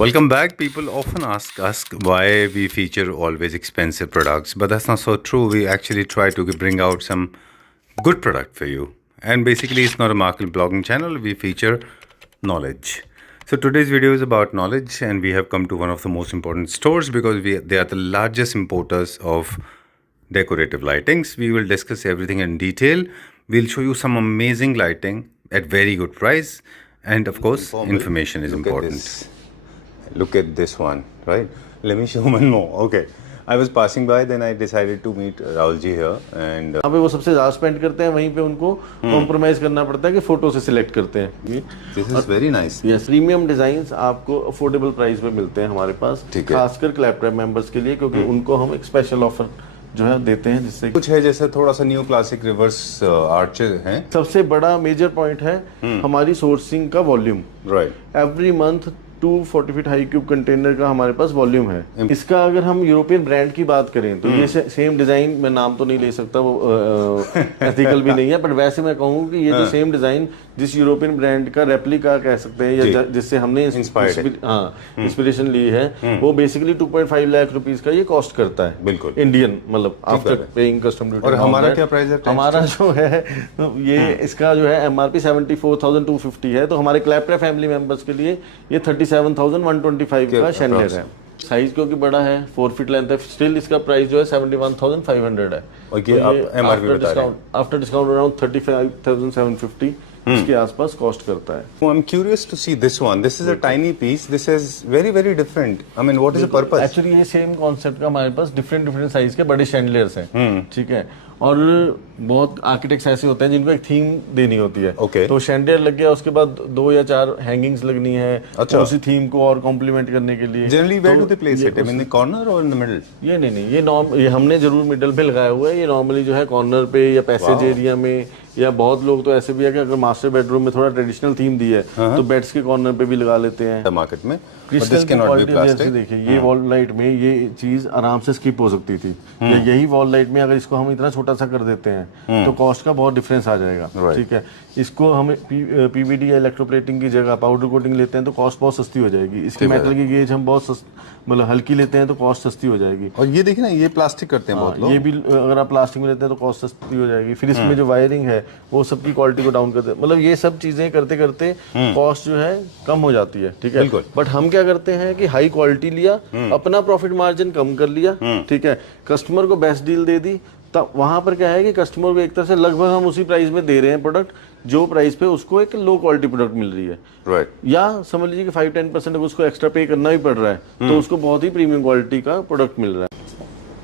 Welcome back. People often ask us why we feature always expensive products, but that's not so true. We actually try to bring out some good product for you. And basically, it's not a market blogging channel. We feature knowledge. So today's video is about knowledge, and we have come to one of the most important stores because they are the largest importers of decorative lightings. We will discuss everything in detail. We'll show you some amazing lighting at very good price, and of course, information is important. Look at this one, right? Let me show one more. Okay. I was passing by, then I decided to meet Rahul ji here and यहाँ पे वो सबसे ज़्यादा spend करते हैं, वहीं पे उनको कॉम्प्रोमाइज करना पड़ता है कि फोटो से सिलेक्ट करते हैं। this is very nice. Yes, premium designs आपको अफोर्डेबल प्राइस पे मिलते हैं हमारे पास, खासकर क्लैपटॉप मेंबर्स के लिए, क्योंकि उनको हम एक स्पेशल ऑफर जो है देते हैं, जिससे कुछ है जैसे थोड़ा सा न्यू क्लासिक रिवर्स आर्च है। सबसे बड़ा मेजर पॉइंट है हमारी सोर्सिंग का volume. Right. Every month 240 feet high cube container का हमारे पास वॉल्यूम है। इसका अगर हम यूरोपियन ब्रांड की बात करें तो ये सेम डिजाइन, मैं नाम तो नहीं ले सकता, वो एथिकल भी नहीं है, बट वैसे मैं कहूँ कि ये जो सेम डिजाइन जिस यूरोपियन ब्रांड का रेप्लिका कह सकते हैं या जिससे हमने इंस्पिरेशन ली है, वो बेसिकली 2.5 लाख रुपीज का ये कॉस्ट करता है। बिल्कुल इंडियन, मतलब आफ्टर पेइंग कस्टम ड्यूटी। और हमारा क्या प्राइस है? हमारा जो है ये इसका जो है MRP 74,250 है। तो हमारे क्लैपटॉप फैमिली मेंबर्स के लिए ये 37,125 का शैंडलियर है। साइज क्योंकि बड़ा है, 4 फीट लेंथ है, स्टिल इसका प्राइस जो है 71,500 है। और ये आप एमआरपी बता रहे हैं? आफ्टर डिस्काउंट अराउंड 35,750 इसके आसपास कॉस्ट करता है। I am curious to see this one. This is a tiny piece. This is very very different. I mean what is the purpose? Actually ये सेम कॉन्सेप्ट का हमारे पास डिफरेंट साइज के बड़े chandeliers हैं, ठीक है। और बहुत आर्किटेक्ट्स ऐसे होते हैं जिनको एक थीम देनी होती है। Okay. तो शैंडलियर लग गया, उसके बाद 2 या 4 हैंगिंग्स लगनी है। अच्छा। उसी थीम को और कॉम्प्लीमेंट करने के लिए। Generally where do they place it? In the corner और इन द मिडिल? ये नहीं, ये हमने जरूर मिडिल पे लगाया हुआ है। ये नॉर्मली जो है कॉर्नर पे या पैसेज एरिया में, या बहुत लोग तो ऐसे भी है कि अगर मास्टर बेडरूम में थोड़ा ट्रेडिशनल थीम दी है तो बेड्स के कॉर्नर पे भी लगा लेते हैं मार्केट में। क्रिस्टल की क्वालिटी जैसे देखिए, ये वॉल लाइट में ये चीज आराम से स्किप हो सकती थी। यही वॉल लाइट में अगर इसको हम इतना छोटा सा कर देते हैं तो कॉस्ट का बहुत डिफरेंस आ जाएगा, ठीक है। इसको हम पीवीडी या इलेक्ट्रोप्लेटिंग की जगह पाउडर कोटिंग लेते हैं तो कॉस्ट बहुत सस्ती हो जाएगी। इसकी मेटल की गेज हम बहुत मतलब हल्की लेते हैं तो कॉस्ट सस्ती हो जाएगी। और ये देखिए ना, ये प्लास्टिक करते हैं बहुत लोग। ये भी अगर आप प्लास्टिक में लेते हैं तो कॉस्ट सस्ती हो जाएगी। फिर इसमें जो वायरिंग है वो सबकी क्वालिटी को डाउन करते हैं। मतलब ये सब चीजें करते करते कॉस्ट जो है कम हो जाती है, ठीक है। बट हम क्या करते हैं कि हाई क्वालिटी लिया, अपना प्रॉफिट मार्जिन कम कर लिया, ठीक है, कस्टमर को बेस्ट डील दे दी। तब वहां पर क्या है कि कस्टमर को एक तरह से लगभग हम उसी प्राइस में दे रहे हैं प्रोडक्ट, जो प्राइस पे उसको एक लो क्वालिटी प्रोडक्ट मिल रही है। राइट। या समझ लीजिए कि 5-10% अगर उसको एक्स्ट्रा पे करना भी पड़ रहा है तो उसको बहुत ही प्रीमियम क्वालिटी का प्रोडक्ट मिल रहा है।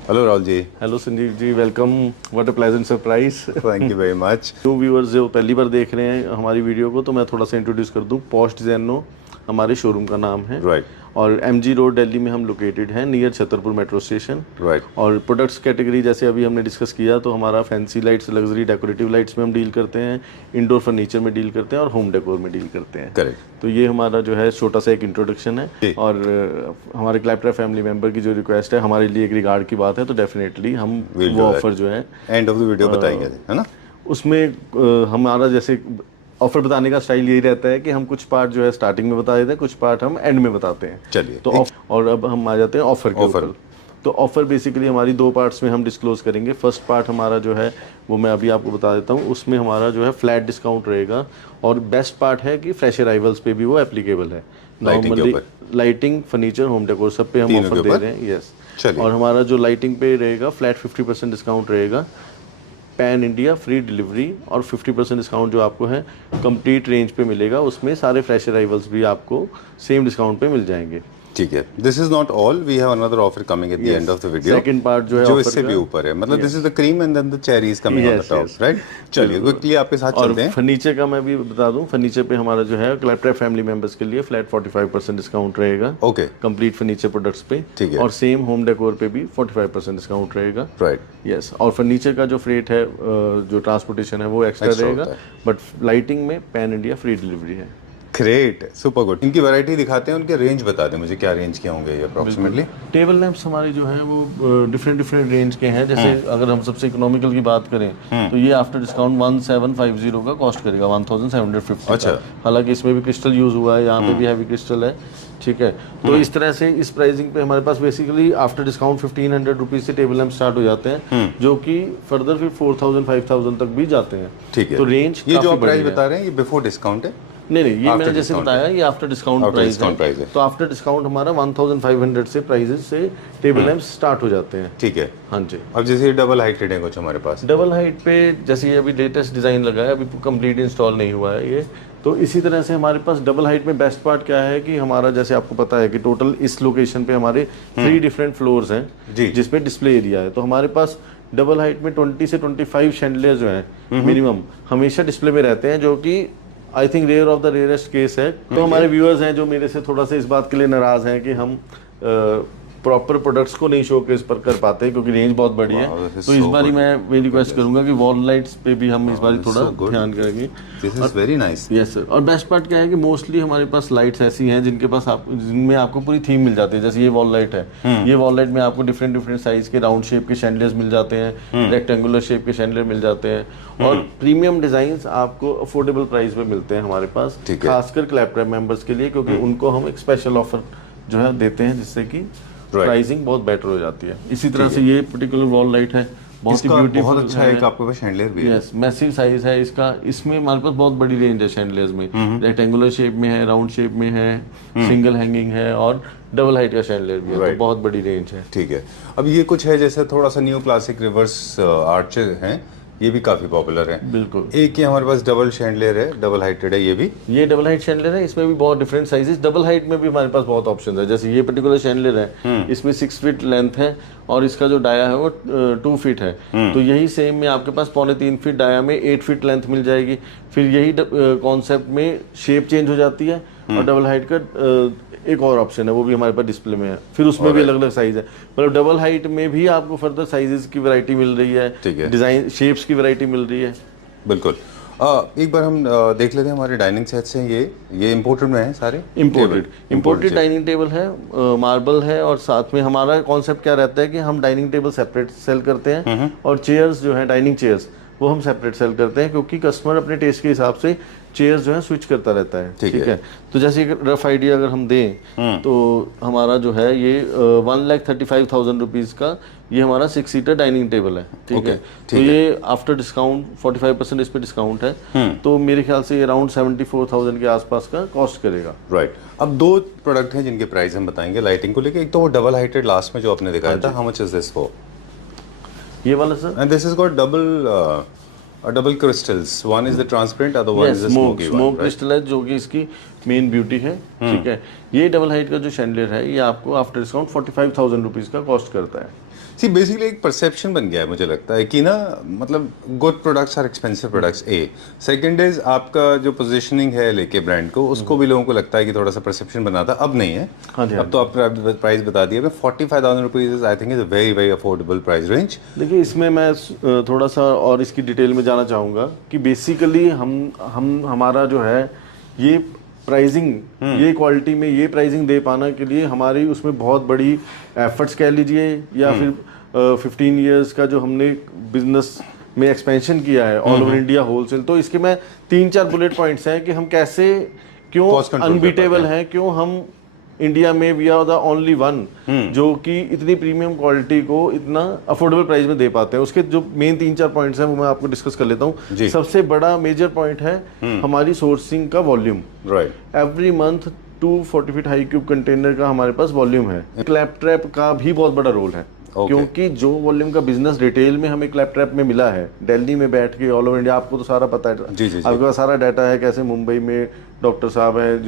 Hello Rahul ji. Hello Sanjeev ji, welcome. What a pleasant surprise. Thank you very much. जो व्यूअर्स जो पहली बार देख रहे हैं हमारी वीडियो को, तो मैं थोड़ा सा इंट्रोड्यूस कर दूं। पॉश डिजाइनो हमारे शोरूम का नाम है। राइट। और MG रोड दिल्ली में हम लोकेटेड हैं, near Chhatarpur metro station. Right. और प्रोडक्ट्स कैटेगरी जैसे अभी हमने डिस्कस किया, तो हमारा fancy lights, luxury decorative lights में हम डील करते हैं, इंडोर फर्नीचर में डील करते हैं और होम डेकोर में डील करते हैं। करेक्ट। तो ये हमारा जो है छोटा सा एक इंट्रोडक्शन है। और हमारे क्लैपटॉप फैमिली मेंबर की जो रिक्वेस्ट है, हमारे लिए एक रिगार्ड की बात है, तो डेफिनेटली हम वो ऑफर जो है एंड ऑफ द वीडियो बताएंगे, है ना। उसमें हमारा जैसे ऑफर बताने का स्टाइल यही रहता है कि हम कुछ पार्ट जो है स्टार्टिंग में बता देते हैं, कुछ पार्ट हम एंड में बताते हैं। चलिए। तो और अब हम आ जाते हैं ऑफर के ऊपर। तो ऑफर बेसिकली हमारी 2 पार्ट्स में हम डिस्क्लोज करेंगे। फर्स्ट पार्ट हमारा जो है वो मैं अभी आपको बता देता हूँ। उसमें हमारा जो है फ्लैट डिस्काउंट रहेगा, और बेस्ट पार्ट है कि फ्रेश अराइवल्स पे भी वो एप्लीकेबल है। Normally lighting, furniture, home decor सब पे हम ऑफर दे रहे हैं। यस। और हमारा जो लाइटिंग पे रहेगा फ्लैट 50% डिस्काउंट रहेगा, पैन इंडिया फ्री डिलीवरी, और 50% डिस्काउंट जो आपको है कंप्लीट रेंज पे मिलेगा। उसमें सारे फ्रेश अराइवल्स भी आपको सेम डिस्काउंट पे मिल जाएंगे, ठीक है। This is not all, we have another offer coming at the end of the video. Second part जो है जो इससे भी ऊपर है, मतलब this is the cream and then the cherries coming on the top, right. चलिए क्विकली आपके साथ चलते हैं। फर्नीचर का मैं भी बता दूं, फर्नीचर पे हमारा जो है क्लैपटॉप फैमिली मेंबर्स के लिए फ्लैट 45% डिस्काउंट रहेगा। ओके। कंप्लीट फर्नीचर प्रोडक्ट्स पे, ठीक है। और सेम होम डेकोर पे भी 45% डिस्काउंट रहेगा। राइट। यस। और फर्नीचर का जो फ्रेट है, जो ट्रांसपोर्टेशन है, वो एक्स्ट्रा रहेगा, बट लाइटिंग में पैन इंडिया फ्री डिलीवरी है। Great, super good. इनकी वैरायटी दिखाते हैं, उनके रेंज बता दें मुझे, क्या रेंज के होंगे ये अप्रोक्सीमेटली? टेबल लैंप्स हमारे जो है वो डिफरेंट डिफरेंट रेंज के हैं। जैसे अगर हम सबसे इकोनॉमिकल की बात करें तो ये आफ्टर डिस्काउंट 1750 का कॉस्ट करेगा, 1750 अच्छा। का। हालांकि इसमें भी क्रिस्टल यूज हुआ है, यहाँ पे भी हैवी क्रिस्टल है, ठीक है। तो इस तरह से इस प्राइसिंग पे हमारे पास बेसिकली आफ्टर डिस्काउंट 1500 रुपीज से टेबल लैंप स्टार्ट हो जाते हैं, जो कि फर्दर फिर 4000 5000 तक भी जाते हैं। ठीक है। तो रेंज ये जो प्राइस बता रहे हैं ये बिफोर डिस्काउंट है? नहीं, ये मैंने जैसे बताया ये आफ्टर डिस्काउंट प्राइस है। तो आफ्टर डिस्काउंट हमारा 1500 से प्राइजेस से टेबल लैंप स्टार्ट हो जाते हैं। ठीक है। हाँ जी। अब जैसे डबल हाइटेड है कुछ हमारे पास, डबल हाइट पे जैसे ये अभी लेटेस्ट डिजाइन लगा है, अभी कंप्लीट इंस्टॉल नहीं हुआ है ये। तो इसी तरह से हमारे पास डबल हाइट में बेस्ट पार्ट क्या है कि हमारा, जैसे आपको पता है कि टोटल इस लोकेशन पे हमारे 3 डिफरेंट फ्लोर्स हैं जिसपे डिस्प्ले एरिया है। तो हमारे पास डबल हाइट में 20 से 25 शैंडलियर जो है मिनिमम हमेशा डिस्प्ले में रहते हैं, जो कि I think rare of the rarest case है। तो हमारे व्यूअर्स हैं जो मेरे से थोड़ा सा इस बात के लिए नाराज हैं कि हम प्रॉपर प्रोडक्ट्स को नहीं शोकेस पर कर पाते क्योंकि रेंज बहुत बड़ी है। तो इस बारी मैं ये रिक्वेस्ट करूंगा कि वॉल लाइट्स पे भी हम इस बारी थोड़ा ध्यान करेंगे। This is very nice. Yes sir. और बेस्ट पार्ट क्या है कि मोस्टली हमारे पास लाइट्स ऐसी हैं जिनके पास जिनमें आपको पूरी थीम मिल जाती है। जैसे ये वॉल लाइट है, ये वॉल लाइट में आपको डिफरेंट डिफरेंट साइज के राउंड शेप के शैंडलियर्स मिल जाते हैं, रेक्टेंगुलर शेप के शैंडलियर मिल जाते हैं, और प्रीमियम डिजाइन आपको अफोर्डेबल प्राइस में मिलते हैं हमारे पास, खासकर क्लैपट्रैप मेंबर्स के लिए, क्योंकि उनको हम एक स्पेशल ऑफर जो है देते हैं जिससे कि प्राइसिंग बहुत बेटर हो जाती है। इसी तरह से ये पर्टिकुलर वॉल लाइट है, बहुत ही ब्यूटीफुल, बहुत अच्छा है। आपके पास शैंडलियर भी है? यस, मैसिव साइज है इसका। इसमें हमारे पास बहुत बड़ी रेंज है शैंडलियर्स में, रेक्टेंगुलर शेप में है, राउंड शेप में है, सिंगल हैंगिंग है, और डबल हाइट का शैंडलियर भी है। तो बहुत बड़ी रेंज है। ठीक है। अब ये कुछ है जैसे थोड़ा सा न्यू क्लासिक रिवर्स आर्च हैं, ये भी काफी पॉपुलर है। बिल्कुल। एक ये हमारे पास डबल शैंडलियर है, डबल हाइटेड है, ये भी ये डबल हाइट शैंडलियर है। इसमें भी बहुत डिफरेंट साइजेस, डबल हाइट में भी हमारे पास बहुत ऑप्शन है। जैसे ये पर्टिकुलर शैंडलियर है, इसमें 6 फीट लेंथ है और इसका जो डाया है वो 2 फीट है। तो यही सेम में आपके पास 2.25 फीट डाया में 8 फीट लेंथ मिल जाएगी। फिर यही कॉन्सेप्ट में शेप चेंज हो जाती है, और डबल हाइट का एक और ऑप्शन है, वो भी हमारे पास डिस्प्ले में है। फिर उसमें भी अलग अलग साइज है, मतलब डबल हाइट में भी आपको फर्दर साइजेस की वैरायटी मिल रही है, डिजाइन शेप्स की वैरायटी मिल रही है। बिल्कुल। एक बार हम देख लेते हैं हमारे डाइनिंग सेट्स हैं। ये इम्पोर्टेड में है सारे? इम्पोर्टेड डाइनिंग टेबल है, मार्बल है, और साथ में हमारा कॉन्सेप्ट क्या रहता है कि हम डाइनिंग टेबल सेपरेट सेल करते हैं, और चेयर्स जो है डाइनिंग चेयर्स वो हम सेपरेट सेल करते हैं, क्योंकि कस्टमर अपने टेस्ट के हिसाब से चेयर्स जो है स्विच करता रहता है। ठीक है। तो जैसे एक रफ आइडिया अगर हम दें तो हमारा जो है ये 1,35,000 रुपीज का ये हमारा 6 सीटर डाइनिंग टेबल है। ठीक है। तो ये आफ्टर डिस्काउंट 45% इस पे डिस्काउंट है, तो मेरे ख्याल से ये अराउंड 74,000 के आसपास का कॉस्ट करेगा। राइट। अब 2 प्रोडक्ट हैं जिनके प्राइस हम बताएंगे लाइटिंग को लेके। एक तो वो डबल हाइटेड लास्ट में जो आपने दिखाया था, how much is this for? ये वाला sir, and this is got double crystals, one is the transparent, other one is the smoky one. Smoke crystal है जो कि इसकी मेन ब्यूटी है। ठीक है। ये डबल हाइट का जो शैंडलियर है ये आपको आफ्टर डिस्काउंट 45,000 रुपीज का कॉस्ट करता है। सी बेसिकली एक परसेप्शन बन गया है मुझे लगता है कि ना, मतलब good products are expensive products. Second is आपका जो पोजीशनिंग है लेके ब्रांड को, उसको भी लोगों को लगता है कि थोड़ा सा परसेप्शन बना था, अब नहीं है। अब तो आपने प्राइस बता दिया। 45,000 rupees I think is a very very affordable price range. देखिए, इसमें मैं थोड़ा सा और इसकी डिटेल में जाना चाहूँगा कि बेसिकली हम हमारा जो है ये प्राइसिंग, ये क्वालिटी में ये प्राइसिंग दे पाना के लिए हमारी उसमें बहुत बड़ी एफर्ट्स कह लीजिए, या फिर 15 इयर्स का जो हमने बिजनेस में एक्सपेंशन किया है ऑल ओवर इंडिया होलसेल। तो इसके मैं 3-4 बुलेट पॉइंट्स हैं कि हम कैसे, क्यों अनबीटेबल हैं, क्यों हम इंडिया में we are the only one जो कि इतनी प्रीमियम क्वालिटी को इतना अफोर्डेबल प्राइस में दे पाते हैं। उसके जो मेन 3-4 पॉइंट्स हैं वो मैं आपको डिस्कस कर लेता हूँ। सबसे बड़ा मेजर पॉइंट है हमारी सोर्सिंग का volume. Right. Every month 240 feet high cube container का हमारे पास वॉल्यूम है। क्लैप ट्रैप का भी बहुत बड़ा रोल है, क्योंकि जो वॉल्यूम का बिजनेस रिटेल में हमें क्लैप ट्रैप में मिला है, दिल्ली में बैठ के ऑल ओवर इंडिया, आपको तो सारा पता है, आपके पास सारा डाटा है, कैसे मुंबई में डॉक्टर साहब हैं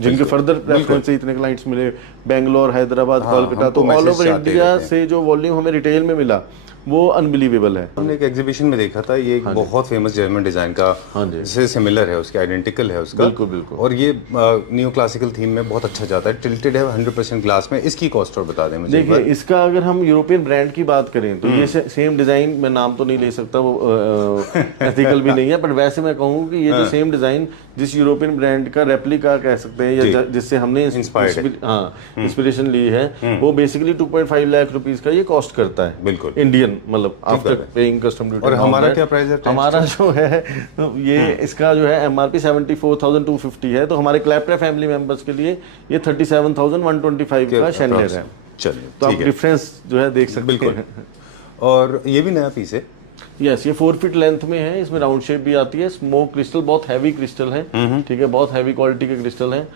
जिनके फर्दर प्रेफरेंस से इतने क्लाइंट्स मिले, बेंगलोर, हैदराबाद, कोलकाता, तो ऑल ओवर इंडिया से जो वॉल्यूम हमें रिटेल में मिला वो अनबिलीवेबल है। हमने एक एग्जीबिशन में देखा था, ये एक बहुत फेमस जर्मन डिजाइन का, जिससे सिमिलर है, उसके आइडेंटिकल है उसका। बिल्कुल बिल्कुल। और ये न्यू क्लासिकल थीम में बहुत अच्छा जाता है, टिल्टेड है 100% ग्लास में। इसकी कॉस्ट और बता दें मुझे। देखिए, इसका अगर हम यूरोपियन ब्रांड की बात करें तो ये सेम डिजाइन, मैं नाम तो नहीं ले सकता, वो एथिकल भी नहीं है, बट वैसे मैं कहूँ कि ये जो सेम डिजाइन जिस यूरोपियन ब्रांड का रेप्लिका कह सकते हैं, या जिससे हमने इंस्पिरेशन ली है, वो बेसिकली 2.5 लाख रुपीस का ये कॉस्ट करता है। बिल्कुल इंडियन, मतलब आफ्टर पेइंग कस्टम ड्यूटी। और हमारा क्या प्राइस है? हमारा जो है ये इसका जो है MRP 74,250 है, तो हमारे क्लैप्रा फैमिली मेंबर्स के लिए ये 37,125 का शैंडलियर है। चलिए, तो आप डिफरेंस जो है देख सकते हैं। और ये भी नया पीस है। यस, ये 4 फीट लेंथ में है, इसमें राउंड शेप भी आती है। स्मोक क्रिस्टल, बहुत हैवी क्रिस्टल है, ठीक है, बहुत हैवी क्वालिटी के क्रिस्टल है।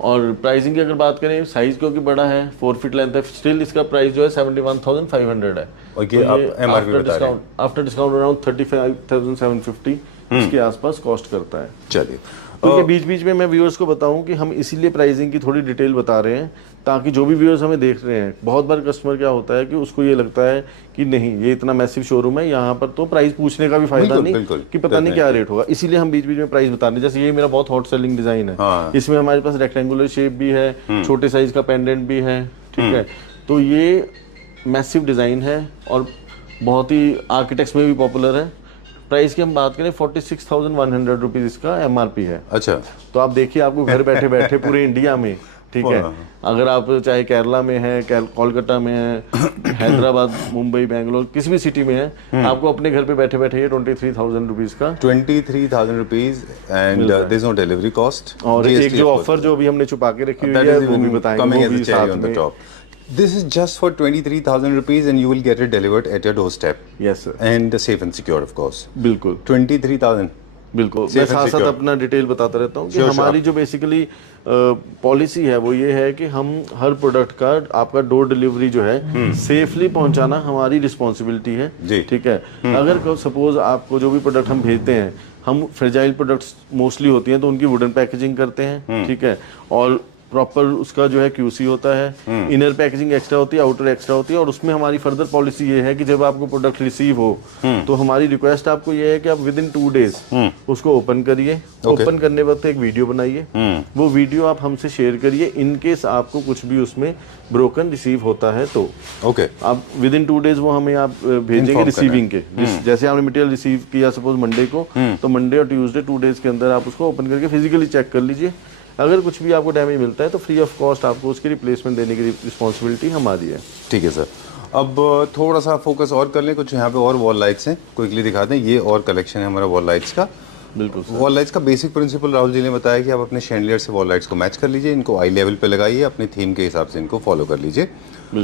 और प्राइसिंग की अगर बात करें, साइज क्योंकि बड़ा है, 4 फीट लेंथ है, स्टिल इसका प्राइस जो है 71,500 है। और ये आप MRP बता रहे हैं? आफ्टर डिस्काउंट अराउंड 35,750 इसके आसपास कॉस्ट करता है। चलिए, क्योंकि बीच बीच में मैं व्यूअर्स को बताऊं कि हम इसीलिए प्राइसिंग की थोड़ी डिटेल बता रहे हैं, ताकि जो भी व्यूअर्स हमें देख रहे हैं, बहुत बार कस्टमर क्या होता है कि उसको ये लगता है कि नहीं ये इतना मैसिव शोरूम है, यहाँ पर तो प्राइस पूछने का भी फायदा नहीं कि पता नहीं क्या रेट होगा, इसीलिए हम बीच बीच में प्राइस बता रहे हैं। जैसे ये मेरा बहुत हॉट सेलिंग डिजाइन है, इसमें हमारे पास रेक्टेंगुलर शेप भी है, छोटे साइज का पेंडेंट भी है, ठीक है। तो ये मैसिव डिजाइन है और बहुत ही आर्किटेक्ट्स में भी पॉपुलर है। प्राइस की हम बात करें 46,100 रुपीज इसका MRP है। अच्छा, तो आप देखिए, आपको घर बैठे बैठे पूरे इंडिया में, ठीक है, अगर आप चाहे केरला में है, कोलकाता में है, हैदराबाद, मुंबई, बेंगलोर, किसी भी सिटी में है, आपको अपने घर पे बैठे बैठे ये 23,000 रुपीज का 23,000 rupees and there is no delivery cost. और एक जो ऑफर जो अभी हमने छुपा के रखी हुई है वो भी बताएंगे, वो भी साथ में। This is just for 23,000 rupees and you will get it delivered at your doorstep. Yes sir. And safe and secure of course. बिल्कुल 23,000. बिल्कुल। मैं साथ साथ अपना डिटेल बताता रहता हूँ कि हमारी जो बेसिकली पॉलिसी है वो ये है कि हम हर प्रोडक्ट का आपका डोर डिलीवरी जो है सेफली पहुंचाना हमारी रिस्पॉन्सिबिलिटी है, ठीक है। अगर सपोज आपको जो भी प्रोडक्ट हम भेजते हैं, हम फ्रेजाइल प्रोडक्ट्स मोस्टली होती हैं तो उनकी वुडन पैकेजिंग करते हैं, ठीक है, और प्रॉपर उसका जो है QC होता है, इनर पैकेजिंग एक्स्ट्रा होती है, आउटर एक्स्ट्रा होती है। और उसमें हमारी फर्दर पॉलिसी ये है कि जब आपको प्रोडक्ट रिसीव हो तो हमारी रिक्वेस्ट आपको ये है कि आप विद इन 2 डेज उसको ओपन करिए। ओपन करने वक्त एक वीडियो बनाइए, वो वीडियो आप हमसे शेयर करिए। इन केस आपको कुछ भी उसमें ब्रोकन रिसीव होता है तो आप विद इन 2 डेज वो हमें आप भेजेंगे रिसीविंग के। जैसे आपने मटेरियल रिसीव किया सपोज मंडे को, तो मंडे और ट्यूसडे 2 डेज के अंदर आप उसको ओपन करके फिजिकली चेक कर लीजिए। अगर कुछ भी आपको डैमेज मिलता है तो फ्री ऑफ कॉस्ट आपको उसकी रिप्लेसमेंट देने की रिस्पॉन्सिबिलिटी हमारी है। ठीक है सर, अब थोड़ा सा फोकस और कर लें, कुछ यहाँ पे और वॉल लाइट्स हैं, क्विकली दिखा दें। ये और कलेक्शन है हमारा वॉल लाइट्स का। बिल्कुल, वॉल लाइट्स का बेसिक प्रिंसिपल राहुल जी ने बताया कि आप अपने शैंडलियर से वॉल लाइट्स को मैच कर लीजिए, इनको आई लेवल पे लगाइए, अपनी थीम के हिसाब से इनको फॉलो कर लीजिए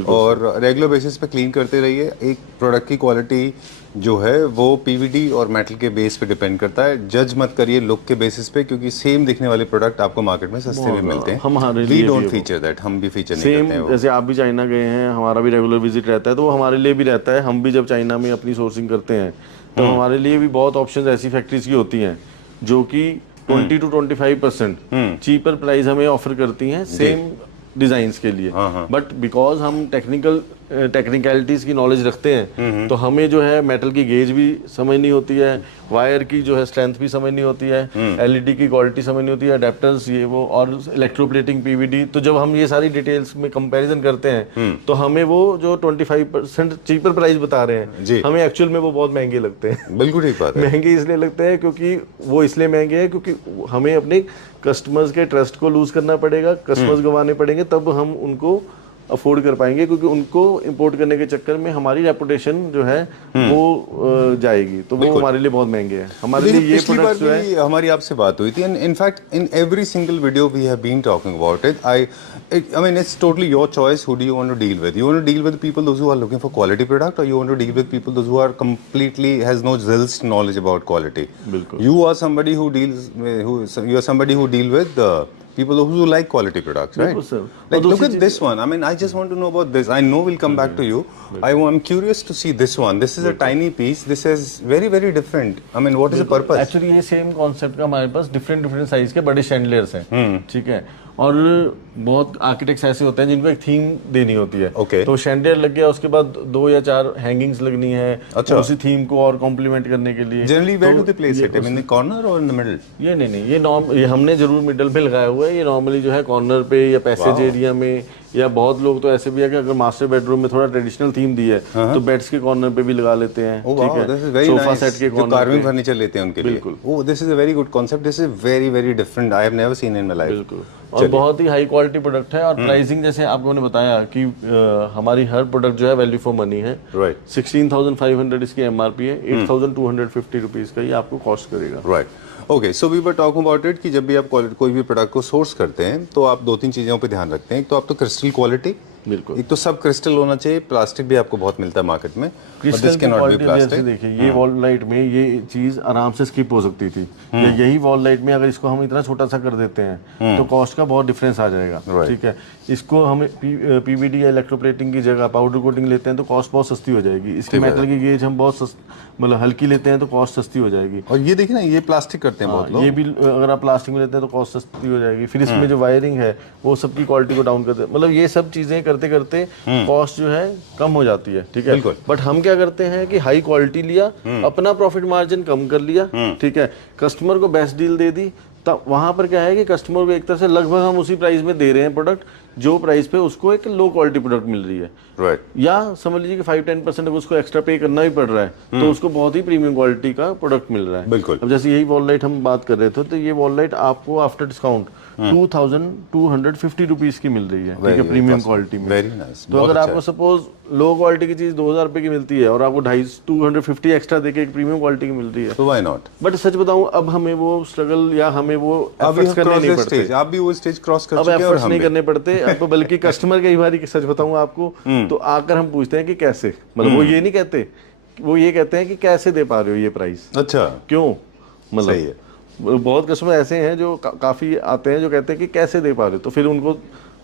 और रेगुलर बेसिस पे क्लीन करते रहिए। एक प्रोडक्ट की क्वालिटी जो है वो PVD और मेटल के बेस पे डिपेंड करता है। जज मत करिए लुक के बेसिस पे, क्योंकि सेम दिखने वाले प्रोडक्ट आपको मार्केट में सस्ते में मिलते हैं। हमारे वी डोंट फीचर दैट, हम भी फीचर नहीं करते हैं। जैसे आप भी चाइना गए हैं, हमारा भी रेगुलर विजिट रहता है, तो वो हमारे लिए भी रहता है। हम भी जब चाइना में अपनी सोर्सिंग करते हैं तो हमारे लिए भी बहुत ऑप्शंस ऐसी फैक्ट्रीज की होती हैं जो कि 20 to 25% चीपर प्राइस हमें ऑफर करती हैं सेम डिजाइन्स के लिए। बट बिकॉज हम टेक्निकलिटीज की नॉलेज रखते हैं तो हमें जो है मेटल की गेज भी समझनी होती है, वायर की जो है स्ट्रेंथ भी समझनी होती है, LED की क्वालिटी समझनी होती है, अडेप्टर्स ये वो, और इलेक्ट्रोप्लेटिंग PVD। तो जब हम ये सारी डिटेल्स में कंपैरिजन करते हैं तो हमें वो जो 25% चीपर प्राइस बता रहे हैं, हमें एक्चुअल में वो बहुत महंगे लगते हैं। बिल्कुल ठीक बात है। महंगे इसलिए लगते हैं क्योंकि वो इसलिए महंगे हैं क्योंकि हमें अपने कस्टमर्स के ट्रस्ट को लूज करना पड़ेगा, कस्टमर्स गंवाने पड़ेंगे, तब हम उनको अफोर्ड कर पाएंगे, क्योंकि उनको इंपोर्ट करने के चक्कर में हमारी रेपुटेशन जो है वो जाएगी, तो वो हमारे लिए बहुत महंगे हैं। हमारे लिए ये प्रोडक्ट्स जो है, हमारी आपसे बात हुई थी, and in fact in every single video we have been talking about it. I mean it's totally your choice, who do you want to deal with. You want to deal with people those who are looking for quality product, और you want to deal with people those who are completely has no zilch knowledge about quality. बिल्कुल। You are somebody who deals you are somebody who deal with people who like quality products, right? Sir. Like, look at this one. I mean, I just want to know about this. I know we'll come back to you. I'm curious to see this one. This is a tiny piece. This is very, very different. I mean, what is the purpose? Actually, ये same concept का हमारे पास different size के बड़े chandeliers हैं, ठीक है। और बहुत आर्किटेक्ट्स ऐसे होते हैं जिनको एक थीम देनी होती है। तो शैंडलियर लग गया, उसके बाद 2 या 4 हैंगिंग्स लगनी है उसी थीम को और कॉम्प्लीमेंट करने के लिए। Generally, where do they place it? In the corner or in the middle? ये नहीं, ये हमने जरूर मिडल पे लगाया हुआ है। ये नॉर्मली जो है कॉर्नर पे या पैसेज एरिया में या बहुत लोग तो ऐसे भी है कि अगर मास्टर बेडरूम में थोड़ा ट्रेडिशनल थीम दी है तो बेड्स के कॉर्नर पे भी लगा लेते हैं, ठीक है, सोफा सेट के कॉर्नर कार्विंग फर्नीचर लेते हैं उनके लिए। बिल्कुल। Oh, this is a very good concept, this is very very different, I have never seen in my life. बिल्कुल, और बहुत ही हाई क्वालिटी प्रोडक्ट है। और प्राइसिंग जैसे आपको ने बताया कि हमारी हर प्रोडक्ट जो है वैल्यू फॉर मनी है। राइट। 16,500 इसकी एमआरपी है, 8,250 रुपीज का ये आपको कॉस्ट करेगा। Right, okay. So we were talking about it कि जब भी आप कोई भी प्रोडक्ट को सोर्स करते हैं तो आप 2-3 चीज़ों पे ध्यान रखते हैं। एक तो आप तो क्रिस्टल क्वालिटी, बिल्कुल, एक तो सब क्रिस्टल होना चाहिए, प्लास्टिक भी आपको बहुत मिलता है मार्केट में, क्रिस्टल की क्वालिटी जैसे देखिए ये वॉल लाइट में ये चीज आराम से स्किप हो सकती थी, यही वॉल लाइट में अगर इसको हम इतना छोटा सा कर देते हैं तो कॉस्ट का बहुत डिफरेंस आ जाएगा, ठीक है। इसको हम पीवीडी या इलेक्ट्रोप्लेटिंग की जगह पाउडर कोटिंग लेते हैं तो कॉस्ट बहुत सस्ती हो जाएगी। इसकी मेटल की गेज हम बहुत मतलब हल्की लेते हैं तो कॉस्ट सस्ती हो जाएगी। और ये देखिए ना, ये प्लास्टिक करते हैं बहुत लोग, ये भी अगर आप प्लास्टिक में लेते हैं तो कॉस्ट सस्ती हो जाएगी। फिर इसमें जो वायरिंग है वो सबकी क्वालिटी को डाउन करते हैं, मतलब ये सब चीजें करते करते कॉस्ट जो है कम हो जाती है, ठीक है। बट हम क्या करते हैं कि हाई क्वालिटी लिया, अपना प्रॉफिट मार्जिन कम कर लिया, ठीक है, कस्टमर को बेस्ट डील दे दी, तब वहां पर क्या है कि कस्टमर को एक तरह से लगभग हम उसी प्राइस में दे रहे हैं प्रोडक्ट जो प्राइस पे उसको एक लो क्वालिटी प्रोडक्ट मिल रही है। राइट। या समझ लीजिए कि 5-10% अगर उसको एक्स्ट्रा पे करना भी पड़ रहा है तो उसको बहुत ही प्रीमियम क्वालिटी का प्रोडक्ट मिल रहा है। बिल्कुल। अब जैसे यही वॉल लाइट हम बात कर रहे थे तो ये वॉल लाइट आपको आफ्टर डिस्काउंट 2,250 रुपीज की मिल रही है, ठीक है, प्रीमियम क्वालिटी में। Very nice. तो अगर आपको सपोज लो क्वालिटी की चीज 2,000 रुपए की मिलती है और आपको 250 एक्स्ट्रा देके एक प्रीमियम क्वालिटी की मिल रही है, तो व्हाई नॉट। बट सच बताऊं अब हमें वो स्ट्रगल या हमें वो एफर्ट्स करने नहीं पड़ते। आप भी वो स्टेज क्रॉस कर अब चुके हैं और एफर्ट्स हम नहीं भी। करने पड़ते, अब बल्कि कस्टमर कई बार सच बताऊं आपको तो आकर हम पूछते हैं कि कैसे, मतलब वो ये नहीं कहते, वो ये कहते हैं कि कैसे दे पा रहे हो ये प्राइस, अच्छा, क्यों, सही मतलब है। बहुत कस्टमर ऐसे हैं जो काफी आते हैं जो कहते हैं कि कैसे दे पा रहे हो, तो फिर उनको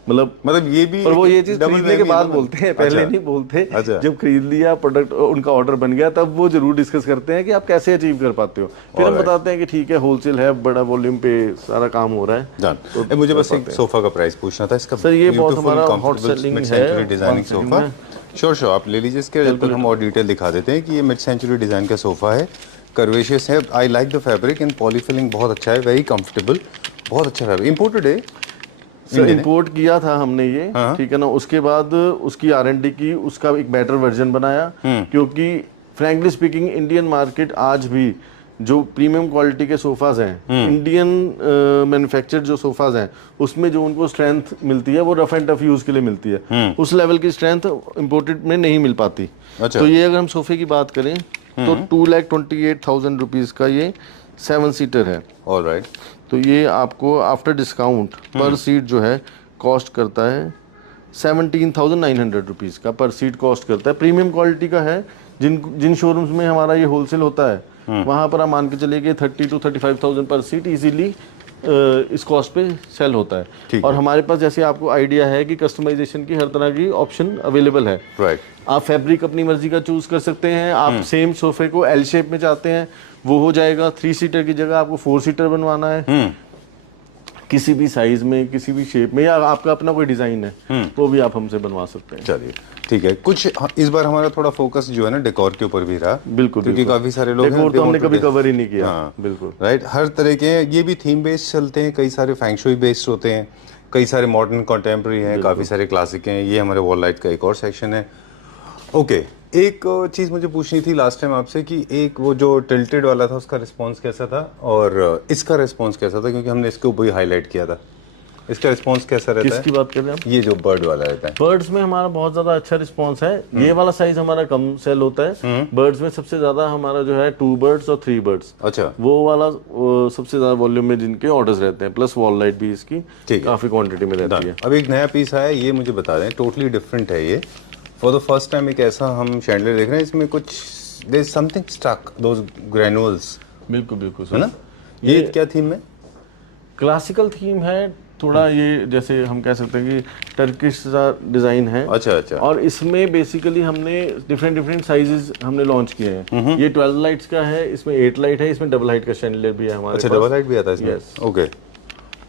मतलब ये भी, पर वो ये चीज खरीदने के बाद बोलते हैं, पहले अच्छा। नहीं बोलते। अच्छा। जब खरीद लिया प्रोडक्ट, उनका ऑर्डर बन गया, तब वो जरूर डिस्कस करते हैं कि आप कैसे अचीव कर पाते हो। फिर हम बताते हैं कि ठीक है, होलसेल है, बड़ा वॉल्यूम पे सारा काम हो रहा है। जान मुझे बस एक सोफा का प्राइस पूछना था इसका। सर ये बहुत हमारा हॉट सेलिंग है, डिजाइनिंग सोफा। श्योर आप ले लीजिए इसके, जब तक हम और डिटेल दिखा देते हैं कि ये मिड सेंचुरी डिजाइन का सोफा है, कर्वेशियस है। I like the fabric and polyfilling बहुत अच्छा है, वेरी कंफर्टेबल, बहुत अच्छा फैब्रिक। इंपोर्टेड है सर, इंपोर्ट किया था हमने ये, ठीक है ना। उसके बाद उसकी R&D की, उसका एक बेटर वर्जन बनाया, क्योंकि फ्रैंकली स्पीकिंग इंडियन मार्केट आज भी जो प्रीमियम क्वालिटी के सोफाज हैं, इंडियन मैन्युफैक्चर्ड जो सोफाज हैं, उसमें जो उनको स्ट्रेंथ मिलती है वो रफ एंड टफ यूज के लिए मिलती है, उस लेवल की स्ट्रेंथ इंपोर्टेड में नहीं मिल पाती। अच्छा। तो ये अगर हम सोफे की बात करें तो 2,28,000 रुपीज का ये 7 सीटर है। ऑलराइट। तो ये आपको आफ्टर डिस्काउंट पर सीट जो है कॉस्ट करता है 17,900 रुपीज़ का पर सीट कॉस्ट करता है। प्रीमियम क्वालिटी का है। जिन शोरूम्स में हमारा ये होलसेल होता है वहाँ पर आप मान के चलिए कि 30,000 to 35,000 पर सीट इजीली इस कॉस्ट पे सेल होता है। और हमारे पास जैसे आपको आइडिया है कि कस्टमाइजेशन की हर तरह की ऑप्शन अवेलेबल है। राइट। आप फैब्रिक अपनी मर्जी का चूज कर सकते हैं। आप सेम सोफे को एल शेप में चाहते हैं वो हो जाएगा। 3 सीटर की जगह आपको 4 सीटर बनवाना है, किसी भी साइज में, किसी भी शेप में, या आपका अपना कोई डिजाइन है तो भी आप हमसे बनवा सकते हैं। चलिए ठीक है। कुछ इस बार हमारा थोड़ा फोकस जो है ना डेकोर के ऊपर भी रहा। बिल्कुल, क्योंकि काफी सारे लोग डेकोर तो हमने कभी कवर ही नहीं किया। हाँ, बिल्कुल राइट। हर तरह के ये भी थीम बेस्ड चलते हैं, कई सारे फैंगशुई बेस्ड होते हैं, कई सारे मॉडर्न कंटेम्प्रेरी हैं, काफी सारे क्लासिक हैं। ये हमारे वॉल लाइट का एक और सेक्शन है। ओके, एक चीज मुझे पूछनी थी लास्ट टाइम आपसे कि एक वो जो टिल्टेड वाला था उसका रिस्पांस कैसा था और इसका रिस्पांस कैसा था, क्योंकि हमने इसके ऊपर ही हाईलाइट किया था। इसका रिस्पांस कैसा रहता है? किसकी बात कर रहे हैं आप? ये जो बर्ड वाला रहता है। बर्ड्स में हमारा बहुत ज्यादा अच्छा रिस्पांस है। ये वाला साइज हमारा कम सेल होता है। बर्ड्स में सबसे ज्यादा हमारा जो है 2 बर्ड्स और 3 बर्ड्स। अच्छा। वो वाला सबसे ज्यादा वॉल्यूम में जिनके ऑर्डर्स रहते हैं, प्लस वॉल लाइट भी इसकी काफी क्वांटिटी में रहती है। अब एक नया पीस आया, ये मुझे बता दें, टोटली डिफरेंट है ये। फॉर द फर्स्ट टाइम एक ऐसा हम शैंडलियर देख रहे हैं, इसमें कुछ there is something stuck, those granules. बिल्कुल बिल्कुल है ना। ये क्या थीम है? क्लासिकल थीम है थोड़ा। ये जैसे हम कह सकते हैं कि टर्किश सा डिजाइन है। अच्छा अच्छा। और इसमें बेसिकली हमने डिफरेंट साइजेस हमने लॉन्च किए हैं। ये 12 लाइट्स का है, इसमें 8 लाइट है, इसमें डबल हाइट का शैंडलियर भी है हमारे पास। अच्छा, डबल हाइट भी आता है इसमें? Yes. ओके,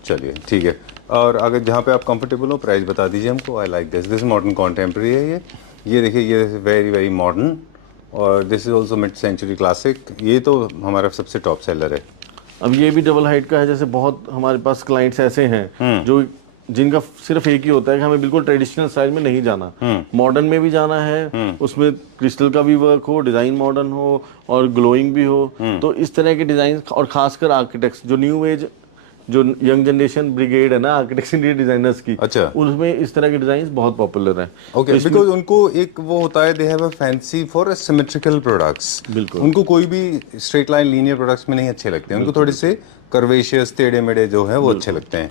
चलिए ठीक है। और अगर जहाँ पे आप कंफर्टेबल हो प्राइस बता दीजिए हमको। I like this modern contemporary है ये देखिए, ये वेरी वेरी मॉडर्न, और this is also mid century classic. ये तो हमारा सबसे टॉप सेलर है। अब ये भी डबल हाइट का है। जैसे बहुत हमारे पास क्लाइंट्स ऐसे हैं जो जिनका सिर्फ एक ही होता है कि हमें बिल्कुल ट्रेडिशनल स्टाइल में नहीं जाना, मॉडर्न में भी जाना है, उसमें क्रिस्टल का भी वर्क हो, डिजाइन मॉडर्न हो और ग्लोइंग भी हो। तो इस तरह के डिजाइन, और खासकर आर्किटेक्ट्स जो न्यू एज, जो यंग जनरेशन ब्रिगेड है ना आर्किटेक्ट्स इंटीरियर डिजाइनर्स की, अच्छा, उसमें इस तरह के डिजाइन बहुत पॉपुलर हैं। ओके, बिकॉज उनको एक वो होता है, they have a fancy for symmetrical products. बिल्कुल, उनको कोई भी स्ट्रेट लाइन लीनियर प्रोडक्ट्स में नहीं अच्छे लगते हैं, उनको थोड़े से कर्वेशियस टेढ़े मेढ़े जो है वो अच्छे लगते हैं।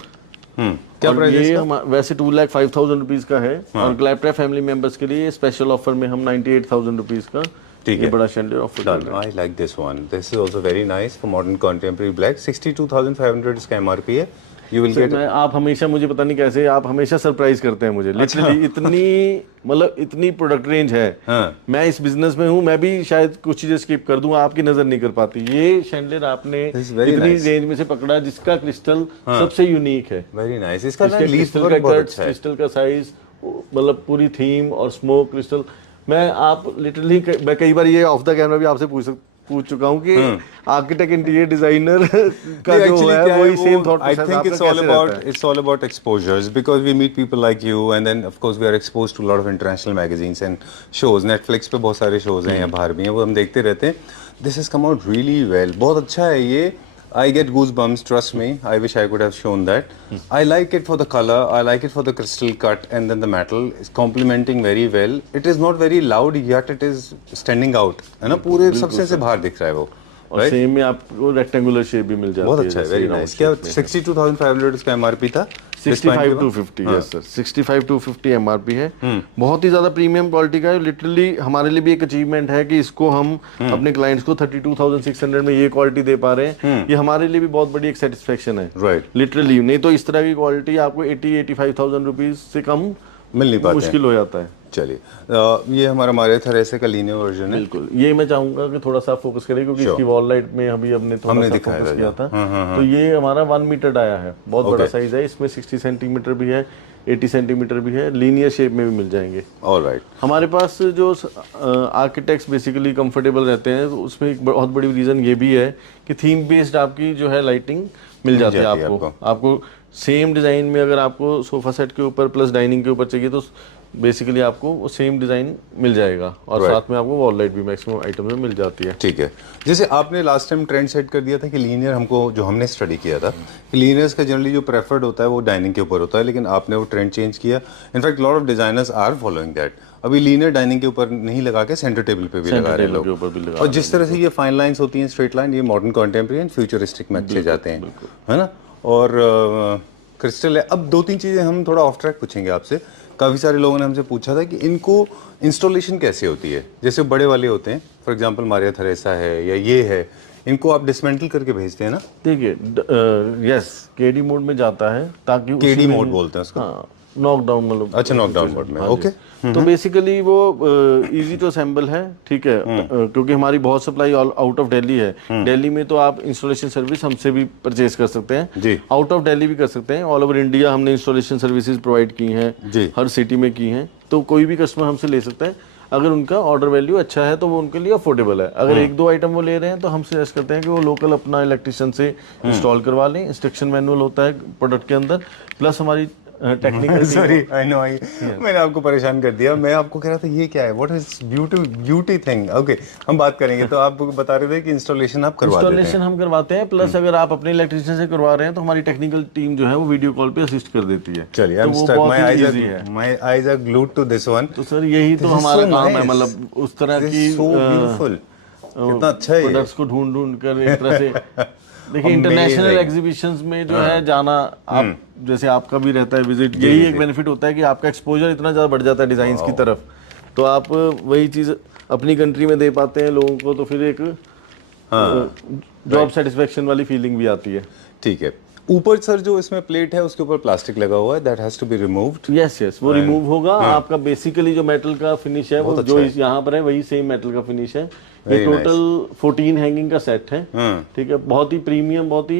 क्या और प्राइस है ये इसका? वैसे 2,05,000 रुपीज का है, और ग्लैपटॉप फैमिली मेंबर्स के लिए स्पेशल ऑफर में हम 98,000 रुपीज का ठीक ये है, बड़ा शैंडलियर ऑफर कर रहे हैं। I like this one. This is also very nice for modern contemporary black. 62,500 इसका MRP है। You will get आप हमेशा, मुझे पता नहीं कैसे, आप हमेशा सरप्राइज करते हैं मुझे लिटरली। इतनी मतलब इतनी प्रोडक्ट रेंज है। मैं इस बिजनेस में हूँ, मैं भी शायद कुछ चीजें स्किप कर दूं, आपकी नजर नहीं कर पाती। ये शैंडलियर आपने इतनी रेंज में से पकड़ा जिसका क्रिस्टल सबसे यूनिक है। Very nice. इसका ना लीफ क्रिस्टल वर्क का बहुत कट्स, अच्छा है। क्रिस्टल का साइज, मतलब पूरी थीम और स्मोक क्रिस्टल। मैं आप लिटरली मैं कई बार ये ऑफ द कैमरा भी आपसे पूछ चुका हूँ कि आर्किटेक्ट इंटीरियर डिजाइनर का जो है वही same thought I process think आपका it's all कैसे about रहता है? it's all about exposures, because we meet people like you, and then of course we are exposed to a lot of international magazines and shows. Netflix पे बहुत सारे shows हैं या बाहर भी हैं, वो हम देखते रहते हैं। This has come out really well. बहुत अच्छा है ये। I get goosebumps, trust me. I wish I could have shown that. I like it for the color, I like it for the crystal cut, and then the metal is complementing very well. It is not very loud, yet it is standing out. है ना, पूरे सबसे से बाहर दिख रहा है वो। और सेम में आपको रेक्टेंगुलर शेप भी मिल जाती है। बहुत अच्छा है, वेरी नाइस। क्या 62,500 इसका MRP था? 65,250, यस सर, 65,250 MRP है। बहुत ही ज्यादा प्रीमियम क्वालिटी का है। लिटरली हमारे लिए भी एक अचीवमेंट है कि इसको हम अपने क्लाइंट्स को 32,600 में ये क्वालिटी दे पा रहे हैं। ये हमारे लिए भी बहुत बड़ी एक सेटिस्फेक्शन है, राइट। लिटरली। नहीं तो इस तरह की क्वालिटी आपको 80-85,000 रुपीज से कम मिल नहीं पाते, मुश्किल हो जाता है। चलिए, ये हमारा मारिया थेरेसा का लीनियर वर्जन है। बिल्कुल, ये मैं चाहूंगा कि थोड़ा सा फोकस करें, क्योंकि इसकी वॉल लाइट में अभी हमने थोड़ा सा फोकस किया था। तो ये हमारा 1 मीटर डाया है, बहुत बड़ा साइज है। इसमें 60 सेंटीमीटर भी है, 80 सेंटीमीटर भी है, लीनियर शेप में भी मिल जाएंगे। ऑलराइट। हमारे पास जो आर्किटेक्ट्स बेसिकली कंफर्टेबल रहते हैं, तो उसमें एक बहुत बड़ी रीज़न ये भी है कि थीम बेस्ड आपकी जो है लाइटिंग मिल जाती है आपको सेम डिज़ाइन में। अगर आपको सोफा सेट के ऊपर प्लस डाइनिंग के ऊपर चाहिए तो बेसिकली आपको वो सेम डिज़ाइन मिल जाएगा, और साथ में आपको वॉल लाइट भी मैक्सिमम आइटम में मिल जाती है। ठीक है, जैसे आपने लास्ट टाइम ट्रेंड सेट कर दिया था कि लीनियर, हमको जो हमने स्टडी किया था कि लीनियर्स का जनरली जो प्रेफर्ड होता है वो डाइनिंग के ऊपर होता है, लेकिन आपने वो ट्रेंड चेंज किया। In fact lot of designers are following that. अभी लीनियर डाइनिंग के ऊपर नहीं लगा के सेंटर टेबल पे भी लगा रहे हैं लोग। और जिस तरह से ये फाइन लाइंस होती हैं, स्ट्रेट लाइन, ये मॉडर्न कॉन्टेम्परेरी एंड फ्यूचरिस्टिक में अच्छे जाते हैं, है ना। और क्रिस्टल है। अब 2-3 चीज़ें हम थोड़ा ऑफ ट्रैक पूछेंगे आपसे। काफ़ी सारे लोगों ने हमसे पूछा था कि इनको इंस्टॉलेशन कैसे होती है। जैसे बड़े वाले होते हैं, फॉर एग्जांपल मारिया थेरेसा है या ये है, इनको आप डिसमेंटल करके भेजते हैं ना? देखिए, यस, केडी मोड में जाता है, ताकि केडी मोड बोलते हैं उसको, नॉकडाउन, मतलब अच्छा नॉकडाउन मोड में, ओके। तो बेसिकली वो इजी टू असेंबल है, ठीक है। क्योंकि हमारी बहुत सप्लाई आउट ऑफ दिल्ली है। दिल्ली में तो आप इंस्टॉलेशन सर्विस हमसे भी परचेज कर सकते हैं, आउट ऑफ दिल्ली भी कर सकते हैं। ऑल ओवर इंडिया हमने इंस्टॉलेशन सर्विसेज प्रोवाइड की हैं, हर सिटी में की हैं। तो कोई भी कस्टमर हमसे ले सकता है, अगर उनका ऑर्डर वैल्यू अच्छा है तो वो उनके लिए अफोर्डेबल है। अगर 1-2 आइटम वो ले रहे हैं तो हम सजेस्ट करते हैं कि वो लोकल अपना इलेक्ट्रिशियन से इंस्टॉल करवा लें। इंस्ट्रक्शन मैनुअल होता है प्रोडक्ट के अंदर, प्लस हमारी टेक्निकल। सॉरी, आई नो, मैंने आपको परेशान कर दिया। मैं आपको कह रहा था ये क्या है, what is beauty thing. Okay, हम बात करेंगे। तो आप बता रहे थे कि इंस्टॉलेशन आप करवा देते हैं। इंस्टॉलेशन हम करवाते हैं, प्लस अगर आप अपने इलेक्ट्रिशियन से करवा रहे हैं तो हमारी टेक्निकल टीम जो है वो वीडियो कॉल पे असिस्ट कर देती है। चलिए, my eyes are glued to this one. तो सर यही तो हमारा काम है, मतलब उस तरह की ब्यूटीफुल, कितना अच्छा है प्रोडक्ट्स को ढूंढ कर एक तरह से। देखिए, इंटरनेशनल एग्जीबिशंस में जो है जाना, आप जैसे आपका भी रहता है विजिट, यही एक बेनिफिट होता है कि आपका एक्सपोजर इतना ज़्यादा बढ़ जाता है डिज़ाइंस की तरफ, तो आप वही चीज़ अपनी कंट्री में दे पाते हैं लोगों को, तो फिर एक जॉब सेटिस्फेक्शन वाली फीलिंग भी आती है। ठीक है। ऊपर सर जो इसमें प्लेट है उसके ऊपर प्लास्टिक लगा हुआ है, that has to be removed. Yes, वो रिमूव होगा। आपका बेसिकली जो मेटल का फिनिश है वो जो यहाँ पर है वही सेम मेटल का फिनिश है। ये टोटल 14 हैंगिंग का सेट है, ठीक है। बहुत ही प्रीमियम, बहुत ही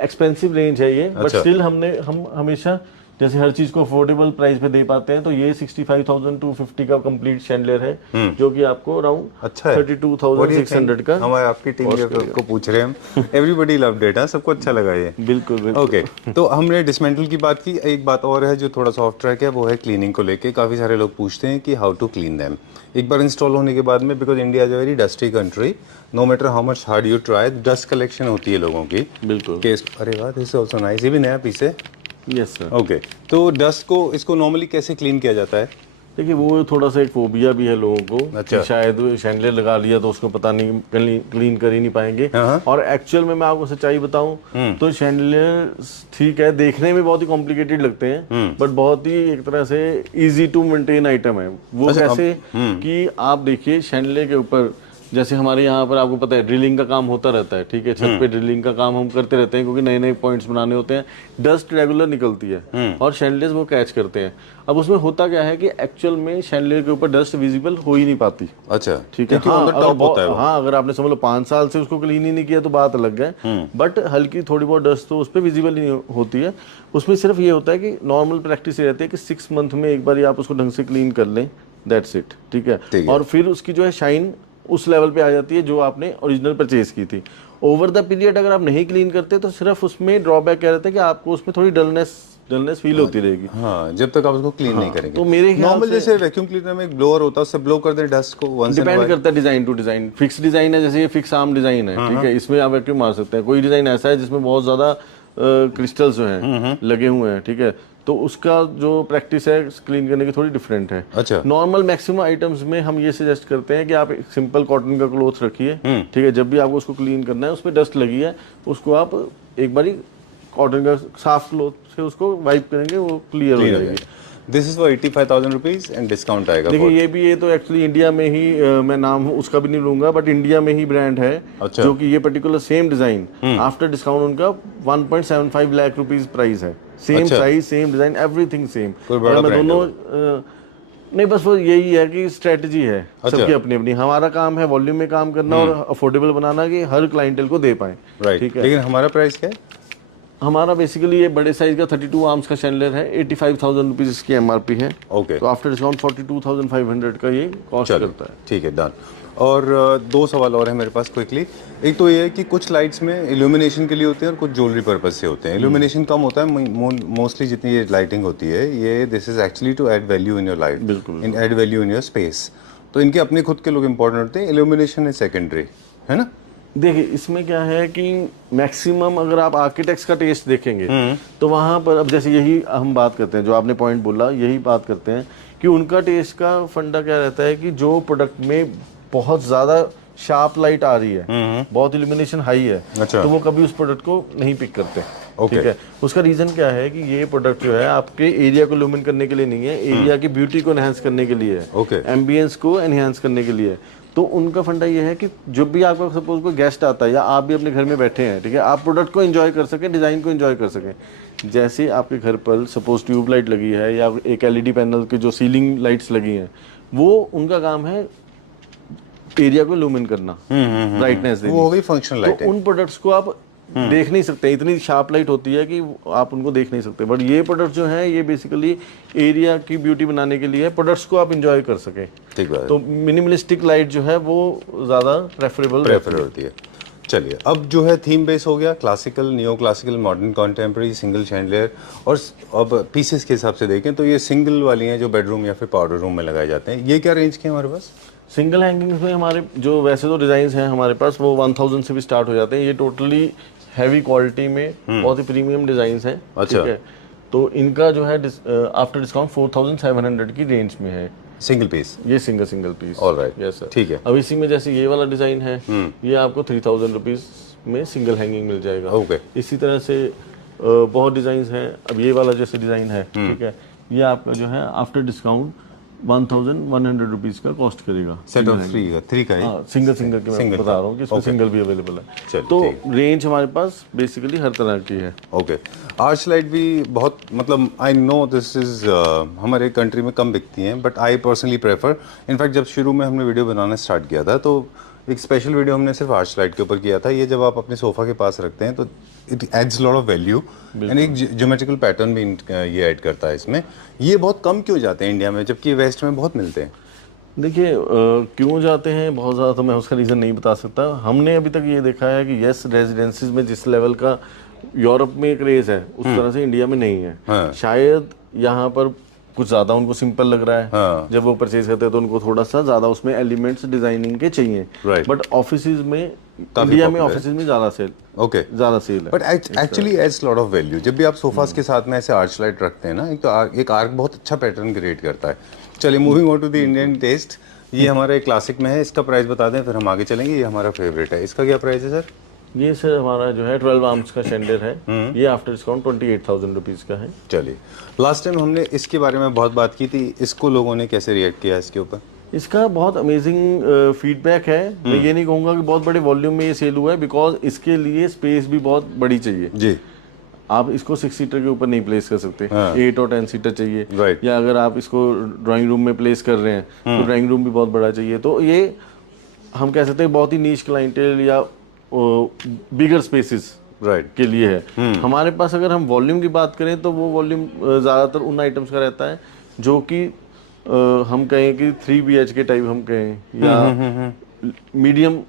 एक्सपेंसिव रेंज है ये, बट स्टिल हम हमेशा जैसे हर चीज को अफोर्डेबल प्राइस पे दे पाते हैं, तो ये 65,000 to 50 का कंप्लीट शैंडलियर है, जो कि आपको अराउंड अच्छा है। 32,600 का। हमारे आपकी टीम को पूछ रहे हैं हम, एवरीबॉडी लव्ड इट, सबको अच्छा लगा ये। बिल्कुल बिल्कुल। ओके, तो हमने डिसमेंटल की बात की, एक बात और है जो थोड़ा सा ऑफ ट्रैक है, वो है क्लीनिंग को लेके। काफ़ी सारे लोग पूछते हैं कि हाउ टू क्लीन दैम एक बार इंस्टॉल होने के बाद में, because India is a very dusty country, no matter how much hard you try, dust collection होती है लोगों की। बिल्कुल। केस, अरे वाह, दिस इज आल्सो नाइस, ये भी नया पीस है। Yes sir. ओके, तो डस्ट को, इसको नॉर्मली कैसे क्लीन किया जाता है? देखिए वो थोड़ा सा एक फोबिया भी है लोगों को, अच्छा। कि शायद शैंडलियर लगा लिया तो उसको पता नहीं क्लीन कर ही नहीं पाएंगे। हाँ। और एक्चुअल में मैं आपको सच्चाई बताऊं तो शैंडलियर ठीक है, देखने में बहुत ही कॉम्प्लिकेटेड लगते हैं, बट बहुत ही एक तरह से इजी टू मेंटेन आइटम है वो। अच्छा, कैसे कि आप देखिए शैंडलियर के ऊपर, जैसे हमारे यहाँ पर आपको पता है ड्रिलिंग का काम होता रहता है, ठीक है, छत पे ड्रिलिंग का काम हम करते रहते हैं, क्योंकि नए नए पॉइंट्स बनाने होते हैं, डस्ट रेगुलर निकलती है और शैंडलियर्स वो कैच करते हैं। अब उसमें होता क्या है कि एक्चुअल में शैंडलियर के ऊपर डस्ट विजिबल हो ही नहीं पाती। अच्छा, ठीक है। हाँ, अगर आपने समझ लो 5 साल से उसको क्लीन ही नहीं किया तो बात अलग है, बट हल्की थोड़ी बहुत डस्ट तो उस पर विजिबल ही नहीं होती है। उसमें सिर्फ ये होता है कि नॉर्मल प्रैक्टिस ये रहती है कि 6 मंथ में एक बार आप उसको ढंग से क्लीन कर लें, दैट्स इट, ठीक है। और फिर उसकी जो है शाइन उस लेवल पे आ जाती है जो आपने ओरिजिनल परचेज की थी। ओवर द पीरियड अगर आप नहीं क्लीन करते तो सिर्फ उसमें ड्रॉबैक क्या रहता है कि आपको उसमें थोड़ी डलनेस फील होती रहेगी। हाँ, जब तक आप उसको क्लीन नहीं करेंगे। तो मेरे नॉर्मल जैसे वैक्यूम क्लीनर में एक ब्लोअर होता है, उससे ब्लो कर दे डस्ट को once in a while. Depend करता है design to design. Fix design है, जैसे ये फिक्स आर्म डिजाइन है, ठीक है, इसमें आप वैक्यूम मार सकते हैं। कोई डिजाइन ऐसा है जिसमें बहुत ज्यादा क्रिस्टल्स जो हैं लगे हुए हैं, ठीक है, तो उसका जो प्रैक्टिस है क्लीन करने की थोड़ी डिफरेंट है। अच्छा। नॉर्मल मैक्सिमम आइटम्स में हम ये सजेस्ट करते हैं कि आप एक सिंपल कॉटन का क्लॉथ रखिए, ठीक है, जब भी आपको उसको क्लीन करना है, उसमें डस्ट लगी है, उसको आप एक बारी कॉटन का साफ क्लॉथ से उसको वाइप करेंगे, वो क्लियर हो जाएगी। This is for 85,000 rupees and discount आएगा। देखिए ये तो एक्चुअली इंडिया में ही मैं नाम उसका भी नहीं लूंगा, बट इंडिया में ही ब्रांड है। अच्छा। जो कि ये particular same design after discount उनका 1.75 लाख रुपीज प्राइस है। Same size, same design, everything same. मैं दोनों नहीं, बस वो यही है कि स्ट्रेटजी है। अच्छा। सबकी अपनी अपनी। हमारा काम है वॉल्यूम में काम करना और अफोर्डेबल बनाना कि हर क्लाइंटेल को दे पाए। राइट, ठीक है। लेकिन हमारा प्राइस क्या है? हमारा बेसिकली ये बड़े साइज का 32 आर्म्स का शैंडलियर है, 85,000 रुपीज इसकी एमआरपी है। ओके। तो आफ्टर डिस्काउंट 42,500 का ये कॉस्ट करता है। ठीक है, डन। और 2 सवाल और है मेरे पास क्विकली। एक तो ये है कि कुछ लाइट्स में इल्यूमिनेशन के लिए होते हैं और कुछ ज्वेलरी पर्पज से होते हैं। इल्यूमिनेशन कम होता है, मोस्टली जितनी ये लाइटिंग होती है, ये this is actually to add value in your life, बिल्कुल, in add value in your space. तो इनके अपने खुद के लोग इंपॉर्टेंट होते हैं, इल्यूमिनेशन इज सेकेंडरी, है ना? देखिए इसमें क्या है कि मैक्सिमम अगर आप आर्किटेक्ट्स का टेस्ट देखेंगे तो वहाँ पर, अब जैसे यही हम बात करते हैं, जो आपने पॉइंट बोला, यही बात करते हैं कि उनका टेस्ट का फंडा क्या रहता है कि जो प्रोडक्ट में बहुत ज़्यादा शार्प लाइट आ रही है, बहुत इल्यूमिनेशन हाई है, अच्छा। तो वो कभी उस प्रोडक्ट को नहीं पिक करते। ठीक है। उसका रीज़न क्या है कि ये प्रोडक्ट जो है आपके एरिया को लुमिन करने के लिए नहीं है, एरिया की ब्यूटी को एनहांस करने के लिए है, एम्बियंस को एनहांस करने के लिए है। तो उनका फंडा ये है कि जब भी आपका सपोज कोई गेस्ट आता है या आप भी अपने घर में बैठे हैं, ठीक है, आप प्रोडक्ट को एंजॉय कर सकें, डिज़ाइन को एंजॉय कर सकें। जैसे आपके घर पर सपोज ट्यूब लाइट लगी है या एक एलईडी पैनल की जो सीलिंग लाइट्स लगी हैं, वो उनका काम है एरिया को लुमिन करना, ब्राइटनेस देनी, वो हो गई फंक्शनल लाइट। तो उन प्रोडक्ट्स को आप देख नहीं सकते, इतनी शार्प लाइट होती है कि आप उनको देख नहीं सकते। बट ये प्रोडक्ट जो है ये बेसिकली एरिया की ब्यूटी बनाने के लिए, प्रोडक्ट्स को आप एंजॉय कर सके। ठीक है। तो मिनिमलिस्टिक लाइट जो है वो ज़्यादा प्रेफरेबल होती है। चलिए, अब जो है थीम बेस हो गया, classical, neo classical, modern, contemporary, single chandelier. और अब पीसेस के हिसाब से देखें तो ये सिंगल वाली हैं जो बेडरूम या फिर पाउडर रूम में लगाए जाते हैं। ये क्या रेंज के हैं हमारे पास? सिंगल हैंगिंग्स में हमारे जो वैसे तो डिज़ाइन हैं हमारे पास वो 1000 से भी स्टार्ट हो जाते हैं। ये टोटली हैवी क्वालिटी में बहुत ही प्रीमियम डिज़ाइन है। अच्छा। ठीक है, तो इनका जो है आफ्टर डिस्काउंट 4700 की रेंज में है सिंगल पीस। ये single piece. Alright, yes sir. ठीक है। अब इसी में जैसे ये वाला डिज़ाइन है, ये आपको 3000 रुपीज़ में सिंगल हैंगिंग मिल जाएगा। ओके। इसी तरह से बहुत डिज़ाइन हैं। अब ये वाला जैसे डिज़ाइन है, ठीक है, ये आपका जो है आफ्टर डिस्काउंट 1100 रुपीज़ का कॉस्ट करेगा। सेट ऑफ 3 का है। सिंगल के मैं बता रहा हूँ कि इसमें सिंगल भी अवेलेबल है। तो रेंज हमारे पास बेसिकली हर तरह की है। ओके। आर्च लाइट भी बहुत, मतलब आई नो दिस इज हमारे कंट्री में कम बिकती हैं, but I personally prefer. In fact जब शुरू में हमने वीडियो बनाना स्टार्ट किया था तो एक स्पेशल वीडियो हमने सिर्फ आर्च लाइट के ऊपर किया था। ये जब आप अपने सोफ़ा के पास रखते हैं तो it adds lot of value and एक ज्योमेट्रिकल पैटर्न भी ये ऐड करता है इसमें। ये बहुत कम क्यों जाते हैं इंडिया में, जबकि वेस्ट में बहुत मिलते हैं? देखिए क्यों जाते हैं बहुत ज़्यादा तो मैं उसका रीज़न नहीं बता सकता। हमने अभी तक ये देखा है कि यस, रेजिडेंसीज में जिस लेवल का यूरोप में क्रेज है उस तरह से इंडिया में नहीं है। हाँ। शायद यहाँ पर कुछ ज़्यादा उनको सिंपल लग रहा है। हाँ। जब वो परचेज करते हैं तो उनको थोड़ा सा ज़्यादा उसमें एलिमेंट्स डिजाइनिंग के चाहिए। Right. बट ऑफिसेज में, इंडिया में ऑफिसेज में ज़्यादा सेल ओके ज़्यादा सेल है। But actually ads lot of value. जब भी आप सोफास के साथ में ऐसे आर्च लाइट रखते हैं ना, एक तो एक आर्क बहुत अच्छा पैटर्न क्रिएट करता है। चलिए moving on to the Indian taste. ये हमारा एक क्लासिक में है, इसका प्राइस बता दें फिर हम आगे चलेंगे। ये हमारा फेवरेट है, इसका क्या प्राइस है सर? ये सर हमारा जो है 12 आर्म्स का शेंडर है। ये आफ्टर डिस्काउंट 28,000 रुपीज़ का है। चलिए, लास्ट टाइम हमने इसके बारे में बहुत बात की थी, इसको लोगों ने कैसे रिएक्ट किया इसके ऊपर? इसका बहुत अमेजिंग फीडबैक है। मैं ये नहीं कहूँगा कि बहुत बड़े वॉल्यूम में ये सेल हुआ है, बिकॉज इसके लिए स्पेस भी बहुत बड़ी चाहिए जी। आप इसको 6 सीटर के ऊपर नहीं प्लेस कर सकते। हाँ। 8 और 10 सीटर चाहिए। Right. या अगर आप इसको ड्राइंग रूम में प्लेस कर रहे हैं तो ड्राइंग रूम भी बहुत बड़ा चाहिए। तो ये हम कह सकते हैं बहुत ही नीश क्लाइंटेल या बिगर स्पेसिस राइट के लिए है। हमारे पास अगर हम वॉल्यूम की बात करें तो वो वॉल्यूम ज़्यादातर उन आइटम्स का रहता है जो कि हम कहें कि 3 BHK टाइप हम कहें या मीडियम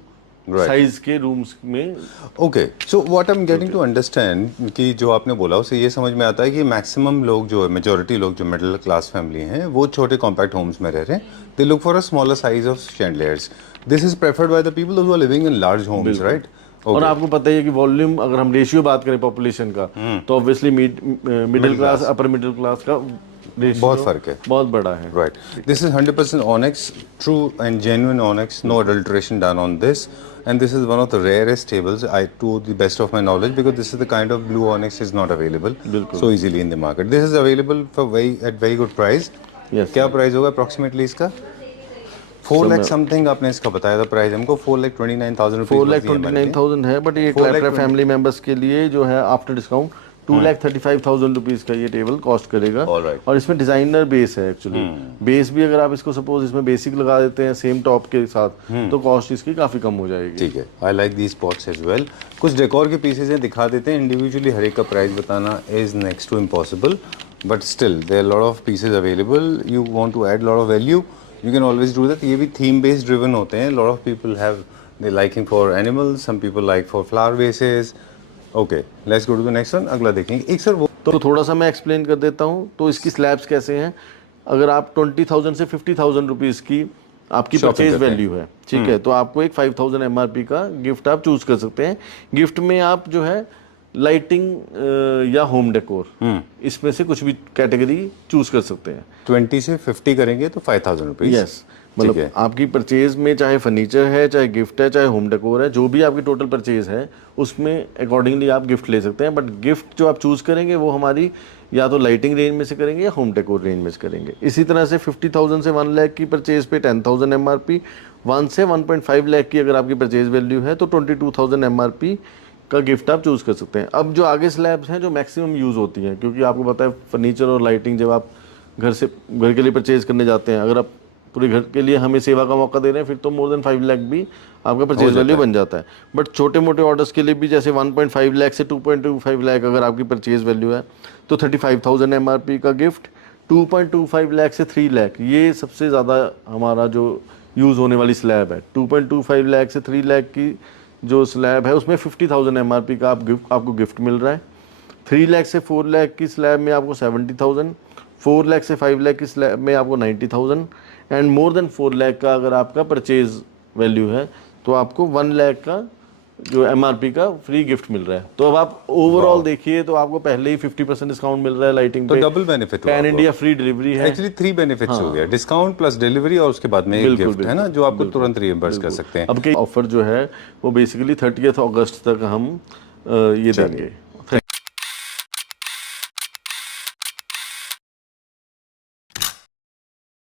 साइज के रूम्स में। Okay, so what I am getting to understand कि जो आपने बोला उससे ये समझ में आता है कि मैक्सिमम लोग जो है, मेजॉरिटी लोग जो मिडिल क्लास फैमिली हैं वो छोटे कॉम्पैक्ट होम्स में रह रहे हैं। They look for a smaller size of chandeliers. This is preferred by the people who are living in large homes, right? और आपको पता ही है कि वॉल्यूम अगर हम रेशियो बात करें पॉपुलेशन का तो obviously middle class upper middle class का रेशियो बहुत फर्क है, बहुत बड़ा है। Right? This is 100% onyx, true and genuine onyx, no adulteration done on this, and this is one of the rarest tables, to the best of my knowledge, because this is the kind of blue onyx is not available so easily in the market. This is available for at very good price. Yes, क्या price होगा approximately इसका? 4 lakh something आपने इसका बताया था price हमको। 4,29,000 4,29,000 है। But ये क्लैपटर फैमिली मेंबर्स के लिए जो है आफ्टर डिस्काउंट 2,35,000 रुपीज़ का ये टेबल कॉस्ट करेगा। और इसमें डिजाइनर बेस है एक्चुअली। बेस भी अगर आप इसको सपोज इसमें बेसिक लगा देते हैं सेम टॉप के साथ तो कॉस्ट इसकी काफ़ी कम हो जाएगी। ठीक है, I like these pots as well. कुछ डेकोर के पीसेज हैं, दिखा देते हैं। इंडिविजुअली हर एक का प्राइस बताना is next to impossible, but still there lot of pieces available. You want to add lot of value, you can always do that. ये भी थीम बेस्ड ड्रिवन होते हैं। Lot of people have they liking for animals, some people like for flower vases. Okay, let's go to the next one. अगला देखेंगे। एक sir वो तो थोड़ा सा मैं एक्सप्लेन कर देता हूँ। तो इसकी स्लैब्स कैसे हैं। अगर आप 20,000 से 50,000 रुपीज़ की आपकी परचेज वैल्यू है, ठीक है, तो आपको एक 5,000 MRP का गिफ्ट आप चूज कर सकते हैं। गिफ्ट में आप जो है लाइटिंग या होम डेकोर इसमें से कुछ भी कैटेगरी चूज कर सकते हैं। 20 से 50 करेंगे तो 5,000 रुपीज। यस, मतलब आपकी परचेज में चाहे फर्नीचर है, चाहे गिफ्ट है, चाहे होम डेकोर है, जो भी आपकी टोटल परचेज है उसमें अकॉर्डिंगली आप गिफ्ट ले सकते हैं। बट गिफ्ट जो आप चूज करेंगे वो हमारी या तो लाइटिंग रेंज में से करेंगे या होम डेकोर रेंज में से करेंगे। इसी तरह से 50,000 से 1 लाख की परचेज पे 10,000 MRP, 1 से 1.5 लाख की अगर आपकी परचेज वैल्यू है तो 22,000 MRP का गिफ्ट आप चूज कर सकते हैं। अब जो आगे स्लैब्स हैं जो मैक्सिमम यूज होती हैं, क्योंकि आपको पता है फर्नीचर और लाइटिंग जब आप घर के लिए परचेज करने जाते हैं, अगर आप पूरे घर के लिए हमें सेवा का मौका दे रहे हैं फिर तो मोर देन 5 लाख भी आपका परचेज वैल्यू बन जाता है। बट छोटे मोटे ऑर्डर्स के लिए भी जैसे 1.5 लाख से 2.25 लाख अगर आपकी परचेज वैल्यू है तो 35,000 MRP का गिफ्ट, 2.25 लाख से 3 लाख ये सबसे ज़्यादा हमारा जो यूज़ होने वाली स्लैब है। 2.25 लाख से 3 लाख की जो स्लैब है उसमें 50,000 MRP का आपको गिफ्ट मिल रहा है। 3 लाख से 4 लाख की स्लैब में आपको 70,000, 4 लाख से 5 लाख की स्लैब में आपको 90,000 एंड मोर देन 4 लाख का अगर आपका परचेज वैल्यू है तो आपको 1 लाख का जो MRP का फ्री गिफ्ट मिल रहा है। तो अब आप ओवरऑल देखिए तो आपको पहले ही 50% डिस्काउंट मिल रहा है लाइटिंग पे। तो double benefit pan India free delivery है। एक्चुअली 3 बेनिफिट्स हो गया, डिस्काउंट प्लस डिलीवरी और उसके बाद में एक गिफ्ट है ना जो आपको तुरंत रिइंबर्स कर सकते हैं। अब के ऑफर जो है वो बेसिकली 30 अगस्त तक हम ये देंगे।